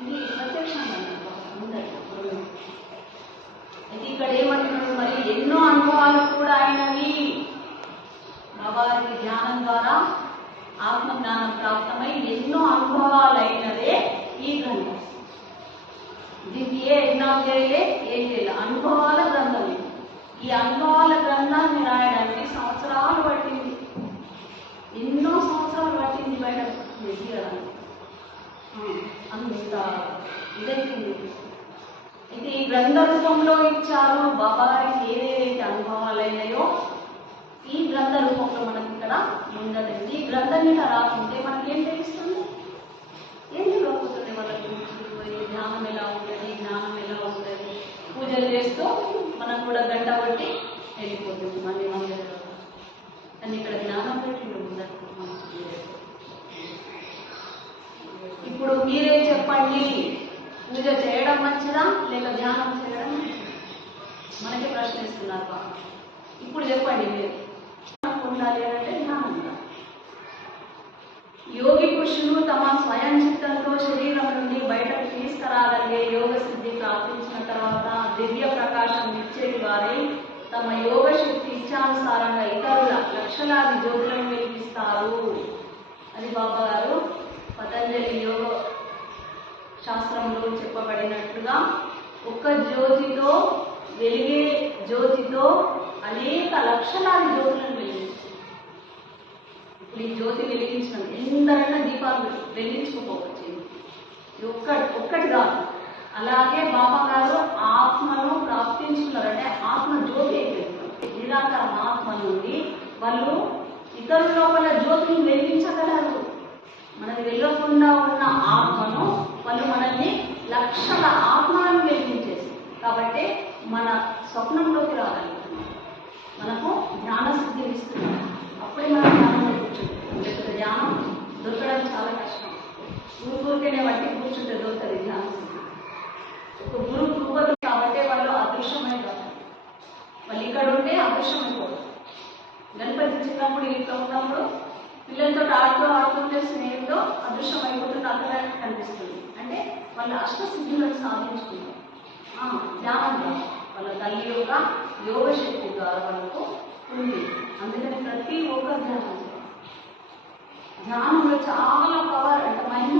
ఇది ప్రత్యక్షంగా అందరూ. అయితే ఇక్కడ ఏమంటున్నాడు, మరి ఎన్నో అనుభవాలు కూడా అయినవి. బాబావారికి ధ్యానం ద్వారా ఆత్మ జ్ఞానం ప్రాప్తమై ఎన్నో అనుభవాలు అయినదే ఈ గ్రంథం. దీనికి ఏ ఎగ్జామ్ చేయలే, ఏం చేయలే, అనుభవాల గ్రంథం. ఈ అనుభవాల గ్రంథాన్ని రాయడానికి సంవత్సరాలు పట్టింది, ఎన్నో సంవత్సరాలు పట్టింది బయట తీయడానికి. అంత ఇదైతుంది. అయితే ఈ గ్రంథ రూపంలో ఇచ్చారు బాబావారికి ఏదైతే అనుభవాలు అయినాయో ఈ గ్రంథ రూపంలో మనకి ఇక్కడ ఉండదండి. ఈ గ్రంథం మీద రాకుంటే మనకేం తెలుస్తుంది, ఏం తెలియకపోతుంది వాళ్ళ గురించి. ధ్యానం ఎలా ఉంటుంది, జ్ఞానం ఎలా ఉంటుంది, పూజలు చేస్తూ మనం కూడా గంట పట్టి వెళ్ళిపోతుంది మళ్ళీ మందిరంలో. కానీ ఇక్కడ జ్ఞానం పెట్టిండు ముందర. ఇప్పుడు మీరే చెప్పండి, పూజ చేయడం మంచిదా లేక ధ్యానం చేయడం మంచిదా? మనకే ప్రశ్న ఇస్తున్నారు బాబా. ఇప్పుడు చెప్పండి మీరు ఉండాలి అంటే ధ్యానం ఉండాలి. యోగి పురుషులు తమ స్వయం చిత్తంతో శరీరం నుండి బయటకు తీసుకురాగలిగే యోగ సిద్ధి ప్రాప్తించిన తర్వాత దివ్య ప్రకాశం ఇచ్చేది వారై తమ యోగ శక్తి ఇచ్చానుసారంగా ఇతరుల లక్షలాది జ్యోతులను వెలిగిస్తారు. అది బాబా గారు పతంజలి యోగ శాస్త్రంలో చెప్పబడినట్లుగా ఒక్క జ్యోతితో వెలిగే జ్యోతితో అనేక లక్షలాది జ్యోతులను వెలిగించారు. ఇప్పుడు ఈ జ్యోతి వెలిగించడం ఎందరైనా దీపాలు వెలిగించుకోవచ్చు, ఒక్కటి కాదు. అలాగే బాబా గారు ఆత్మను ప్రాప్తించుకున్నారంటే ఆత్మ జ్యోతి అయిపోయింది. నిరాకారం ఆత్మ నుండి వాళ్ళు ఇతరుల లోపల జ్యోతిని వెలిగించగలరు. మనది వెళ్ళకుండా ఉన్న ఆత్మను వాళ్ళు మనల్ని లక్షల ఆత్మలను వెలిగించేసి కాబట్టి మన స్వప్నంలోకి రాగలుగుతున్నాం, మనకు జ్ఞాన సిద్ధిని ఇస్తున్నాం. అప్పుడే మనం జ్ఞానంలో కూర్చుంటాం. లేకపోతే జ్ఞానం దొరకడం చాలా కష్టం. ఊరికనే బట్టి కూర్చుంటే దొరుకుతుంది జ్ఞాన సిద్ధి. ఒక గురు కృపలు కాబట్టి వాళ్ళు అదృశ్యమైపోతారు. వాళ్ళు ఇక్కడ ఉంటే అదృశ్యమైపోతారు. గణపతి చిన్నప్పుడు ఇంట్లో ఉన్నప్పుడు పిల్లలతో ఆడుతుంటే స్నేహితుతో అదృశ్యమైపోతుంది, అక్కడ కనిపిస్తుంది. అంటే వాళ్ళ అష్టసిద్ధులను సాధించుకున్నారు ధ్యానం ద్వారా. వాళ్ళ తల్లి యొక్క యోగ శక్తి ద్వారా వాళ్ళకు ఉంది. అందుకని ప్రతి ఒక్క ధ్యానంలో చాలా పవర్ అంటే మహిమ